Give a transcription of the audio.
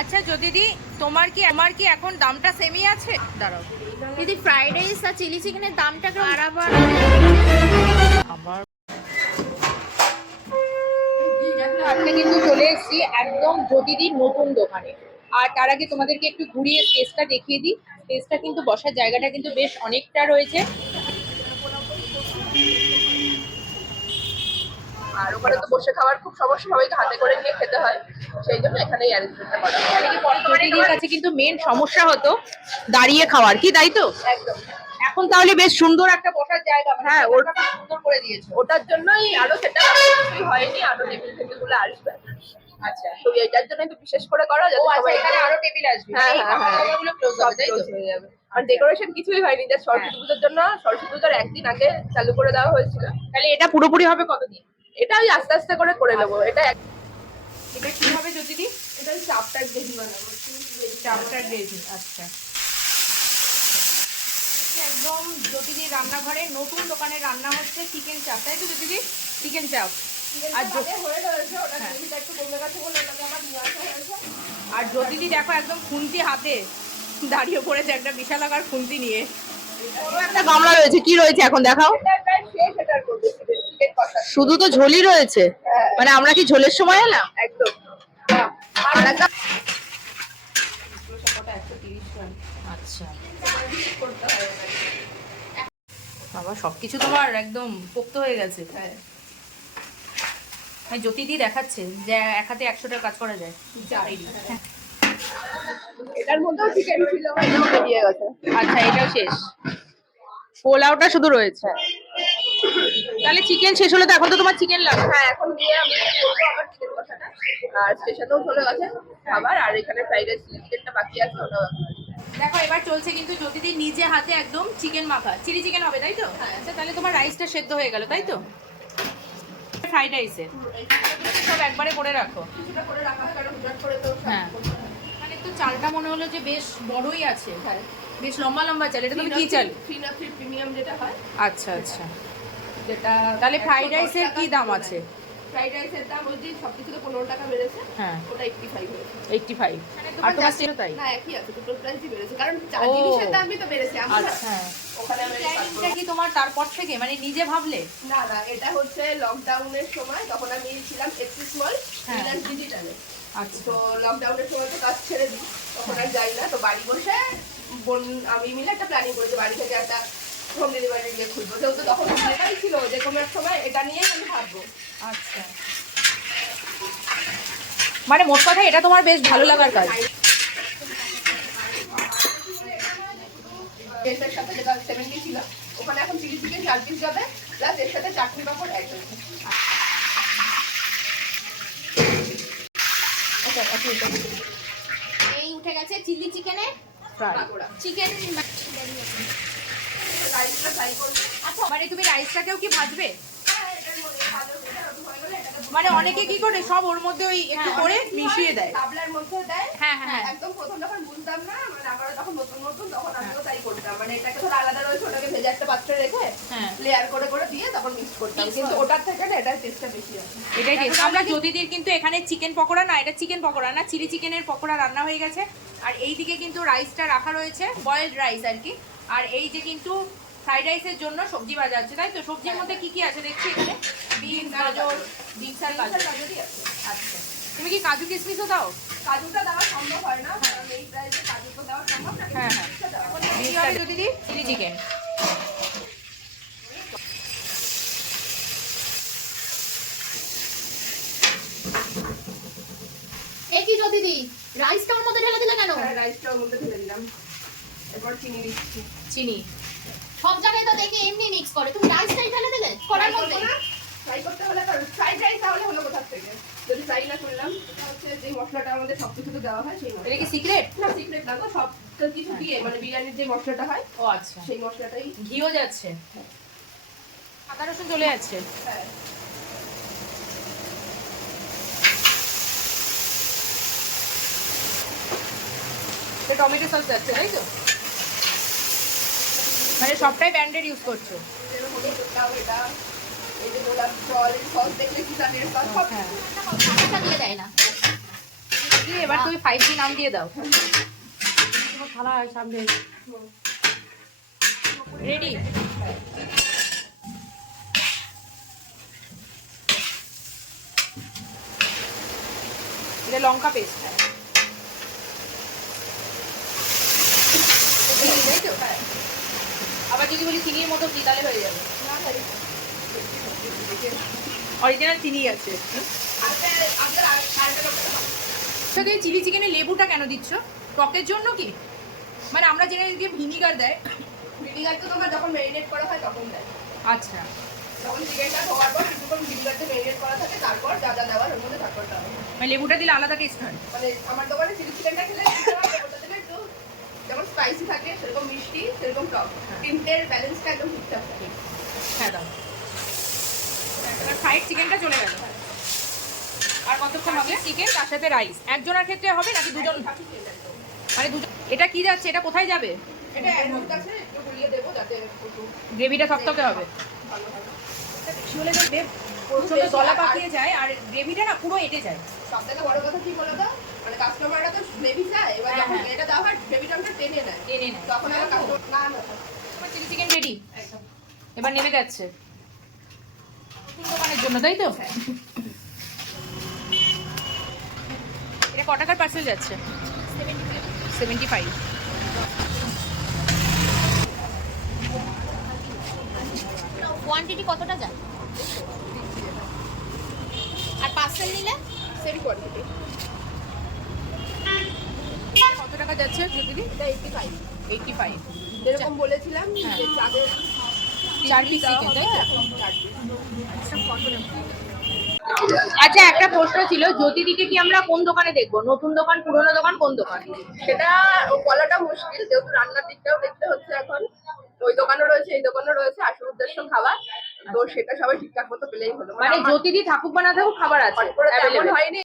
আচ্ছা যদি তোমার কি আমার কি এখন দামটা সেমই আছে? দাঁড়াও। দিদি ফ্রাইড রাইস আর চিলি চিকেনের দামটা কেমন? বাড়াবার। আবার আজকে কিন্তু চলে এসেছি একদম জ্যোতিদির নতুন দোকানে। আর তার আগে তোমাদেরকে একটু ঘুরিয়ে স্পেসটা দেখিয়ে দিই। স্পেসটা কিন্তু বসার জায়গাটা কিন্তু বেশ অনেকটা রয়েছে। আর ওখানে তো বসে খাওয়ার খুব সমস্যা সবাইকে হাতে করে নিয়ে খেতে হয়। সেই জন্য এখানেই অ্যারেঞ্জমেন্টটা করা হয় জ্যোতিদির কাছে কিন্তু মেন সমস্যা হতো দাঁড়িয়ে খাওয়ার কি তাই তো? একদম। এখন তাহলে বেশ সুন্দর একটা বসার জায়গা মানে হ্যাঁ, ওটা সুন্দর করে দিয়েছে। ওটার জন্যই আরও সেটা কিছুই হয়নি আরও টেবিল টেবিলগুলো আসবে। আচ্ছা। তো এটার জন্যই তো বিশেষ করে করা যাতে আচ্ছা সবাই এখানে আরও টেবিল আসবে। হ্যাঁ, হ্যাঁ, হ্যাঁ। ক্লোজ হবে তাই তো? হয়ে যাবে। আর ডেকোরেশন কিছুই হয়নি সরস্বতী পুজোর জন্য সরস্বতী পুজোর একদিন আগে চালু করে দেওয়া হয়েছিল। তাহলে এটা পুরোপুরি হবে কতদিন? এটা ওই আস্তে আস্তে করে করে নেব এটা এটা কি হবে জ্যোতিদি এটা ওই চাপটার গ্রেভি বানাবো চাপটা গ্রেভি আচ্ছা। একদম জ্যোতিদির রান্নাঘরে নতুন দোকানে রান্না হচ্ছে চিকেন চাপ তাই তো জ্যোতিদি চিকেন চাপ। আর ওটা হ্যাঁ। একটু কমে গেছে বলে ওটাকে আবার নিয়ে আসা হয়েছে আর জ্যোতিদি দেখো একদম খুন্তি হাতে দাঁড়িয়ে পড়েছে একটা বিশাল আকার খুন্তি নিয়ে। একটা গামলা রয়েছে কি রয়েছে এখন দেখাও? এটা শেষ এটার করবে শুধু তো ঝোলই রয়েছে। হ্যাঁ। মানে আমরা কি ঝোলের সময় এলাম? একদম। আচ্ছা। বাবা সবকিছু তোমার একদম পোক্ত হয়ে গেছে। হ্যাঁ। হ্যাঁ জ্যোতিদি দেখাচ্ছে যে এক হাতে একশোটার কাজ করা যায়। এটার মধ্যেও চিকেন ছিল এটাও বেরিয়ে গেছে। আচ্ছা এটাও শেষ। পোলাওটা শুধু রয়েছে। তাহলে চিকেন শেষ হলে তো এখন তো তোমার চিকেন লাগবে। হ্যাঁ এখন গিয়ে আমি করব আবার চিকেন কষাটা আর স্টেশনেও চলে গেছে খাবার আর এখানে ফ্রাইড রাইস চিকেনটা বাকি আছে ওটা দেখো এবার চলছে কিন্তু জ্যোতিদি নিজে হাতে একদম চিকেন মাখা। চিলি চিকেন হবে তাই তো? আচ্ছা তাহলে তোমার রাইসটা সেদ্ধ হয়ে গেল তাই তো? ফ্রাইড রাইসের সব একবারে করে রাখো। কিছুটা করে রাখা কারণ হুটহাট করে তো হ্যাঁ। মানে তো চালটা মনে হলো যে বেশ বড়ই আছে। বেশ লম্বা লম্বা চাল এটা তুমি কি চাল? প্রিমিয়াম যেটা হয়। আচ্ছা আচ্ছা। যেটা তাহলে ফ্রাইড রাইসের কি দাম আছে? ফ্রাইড রাইসের দাম ওই যে সব কিছুতে পনেরো টাকা বেড়েছে হ্যাঁ। ওটা এইটটি ফাইভ হয়েছে। এইটটি ফাইভ আর তোমার তাই? না একই আছে দুটো প্রাইসই বেড়েছে। কারণ চার জিনিসের দামই তো বেড়েছে। আমরা আচ্ছা ওখানে কি তোমার তারপর থেকে? মানে নিজে ভাবলে? না না এটা হচ্ছে লকডাউনের সময় তখন আমি ছিলাম এক্সিস মল হ্যাঁ। ডিজিটালে আচ্ছা। তো লকডাউনের সময় তো কাজ ছেড়ে দিই তখন আর যাই না। তো বাড়ি বসে বোন আমি মিলে একটা প্ল্যানিং করেছি বাড়ি থেকে একটা হোম ডেলিভারি নিয়ে খুলবো। যেহেতু তখন এটাই ছিল যে কোনো এক সময় এটা নিয়েই আমি ভাববো। আচ্ছা। মানে মোট কথা এটা তোমার বেশ ভালো লাগার কাজ। সাথে যেটা সেভেন্টি ছিল ওখানে এখন চিলি চিকেন চার পিস যাবে প্লাস এর সাথে চাটনি পাপড় এই উঠে গেছে চিলি চিকেনের চিকেন রাইসটা ফ্রাই করবে। আচ্ছা মানে তুমি রাইসটাকেও কি ভাজবে? হ্যাঁ হয়ে মানে অনেকে কি করে সব ওর মধ্যে ওই একটু করে মিশিয়ে দেয়। তাবলার মধ্যে দেয়। হ্যাঁ হ্যাঁ হ্যাঁ। একদম প্রথম যখন বুঝতাম না মানে আমারও তখন নতুন নতুন তখন আমিও তাই করতাম। মানে এটাকে ধর আলাদা রয়েছে ওটাকে ভেজে একটা পাত্রে রেখে হ্যাঁ। লেয়ার করে করে দিয়ে তখন মিক্স করতাম। কিন্তু ওটার থেকে না এটার টেস্টটা বেশি আছে এটাই টেস্ট আমরা জ্যোতিদির কিন্তু এখানে চিকেন পকোড়া না এটা চিকেন পকোড়া না চিলি চিকেনের পকোড়া রান্না হয়ে গেছে। আর এইদিকে কিন্তু রাইসটা রাখা রয়েছে বয়েলড রাইস আর কি। আর এই যে কিন্তু ফ্রাইড রাইসের জন্য সবজি ভাজা আছে তাই তো? সবজির মধ্যে কি কি আছে দেখছি এখানে? বিনস গাজর। বিনস আর গাজর। কাজুরই আছে। আচ্ছা। তুমি কি কাজু কিশমিশও দাও? কাজুটা দেওয়া সম্ভব হয় না কারণ এই প্রাইসে কাজু তো দেওয়া সম্ভব না হ্যাঁ, হ্যাঁ। হয়। কি চিলি চিকেন। এ কি যদি দি রাইসটা ওর মধ্যে ঢেলে দিলে কেন? হ্যাঁ, রাইসটা ওর মধ্যে ঢেলে দিলাম। এরপর চিনি দিচ্ছি। চিনি। সব জায়গায় তো দেখি এমনি মিক্স করে। তুমি রাইসটাই ঢেলে দিলে করার মধ্যে? ফ্রাই করতে হলে ফ্রাইড রাইস তাহলে হলো কোথার থেকে? যদি ফ্রাই না করলাম হচ্ছে যে মশলাটা আমাদের সব কিছুতে দেওয়া হয় সেই এটা কি সিক্রেট না সিক্রেট না সব কিছু দিয়ে মানে বিরিয়ানির যে মশলাটা হয় ও আচ্ছা। সেই মশলাটাই। ঘিও যাচ্ছে। আদা রসুন চলে যাচ্ছে। হ্যাঁ। টমেটো সস যাচ্ছে, তাই তো? মানে সবটাই ব্যান্ডেড ইউজ করছ? এটা হ্যাঁ এবার তুমি ফাইভ জি নাম দিয়ে দাও। থালা সামনে রেডি এটা লঙ্কা পেস্ট তাই তো? হ্যাঁ। আবার যদি বলি চিনির মতো কি তাহলে হয়ে যাবে অরিজিনাল চিনি আছে চিলি চিকেনে লেবুটা কেন দিচ্ছ টকের জন্য কি মানে আমরা জেনে দিয়ে ভিনিগার দেয় ভিনিগার তো তোমার যখন মেরিনেট করা হয় তখন দেয় আচ্ছা যখন চিকেনটা পর কিছুক্ষণ ভিনিগারতে মেরিনেট করা থাকে তারপর যা যা দেওয়ার ওর মধ্যে তারপর দেওয়া। মানে লেবুটা দিলে আলাদা টেস্ট হয় মানে আমার দোকানে চিলি চিকেনটা খেলে দিতে হয়, ওটা দিলে একটু যেমন স্পাইসি থাকে সেরকম মিষ্টি সেরকম টক। তিনটের ব্যালেন্সটা একদম ঠিকঠাক থাকে। হ্যাঁ দাও। ফ্রাইড চিকেনটা চলে গেল। আর কতক্ষণ হবে? চিকেন তার সাথে রাইস একজনের ক্ষেত্রে হবে নাকি দুজন? মানে দুজন এটা কি যাচ্ছে? এটা কোথায় যাবে? এটা এর একটু গুলিয়ে দেবো যাতে গ্রেভিটা থকথকে হবে। ভালো হয় বেশি দেখবে প্রচণ্ড দলা পাকিয়ে যায় আর গ্রেভিটা না পুরো এটে যায়। সব থেকে বড় কথা কি বলো তো? মানে কাস্টমাররা তো গ্রেভি চায় এবার হ্যাঁ, যখন হ্যাঁ। এটা হয় গ্রেভিটা আমরা টেনে নেয়। টেনে নেয়। তখন আবার কাস্টমার না না তোমার চিলি চিকেন রেডি একদম এবার নেমে যাচ্ছে। দোকানের জন্য তাই তো? এটা ক টাকার পার্সেল যাচ্ছে? Seventy five. কোয়ান্টিটি কতটা যায়? আর পার্সেল নিলে? সেম কোয়ান্টিটি কত টাকা যাচ্ছে দিদি এটা ফাইভ যেরকম বলেছিলাম হ্যাঁ। যে চাঁদের চার পিস চিকেন তাই তো? চার piece। আচ্ছা একটা প্রশ্ন ছিল জ্যোতিদিকে কি আমরা কোন দোকানে দেখব? নতুন দোকান পুরনো দোকান কোন দোকান? সেটা বলাটা মুশকিল যেহেতু রান্নার দিকটাও দেখতে হচ্ছে এখন। ওই দোকানও রয়েছে এই দোকানও রয়েছে আসল উদ্দেশ্য খাওয়া তো সেটা সবাই ঠিকঠাক মতো পেলেই হলো। মানে জ্যোতিদি থাকুক বা না থাকুক খাবার আছে। হয়নি।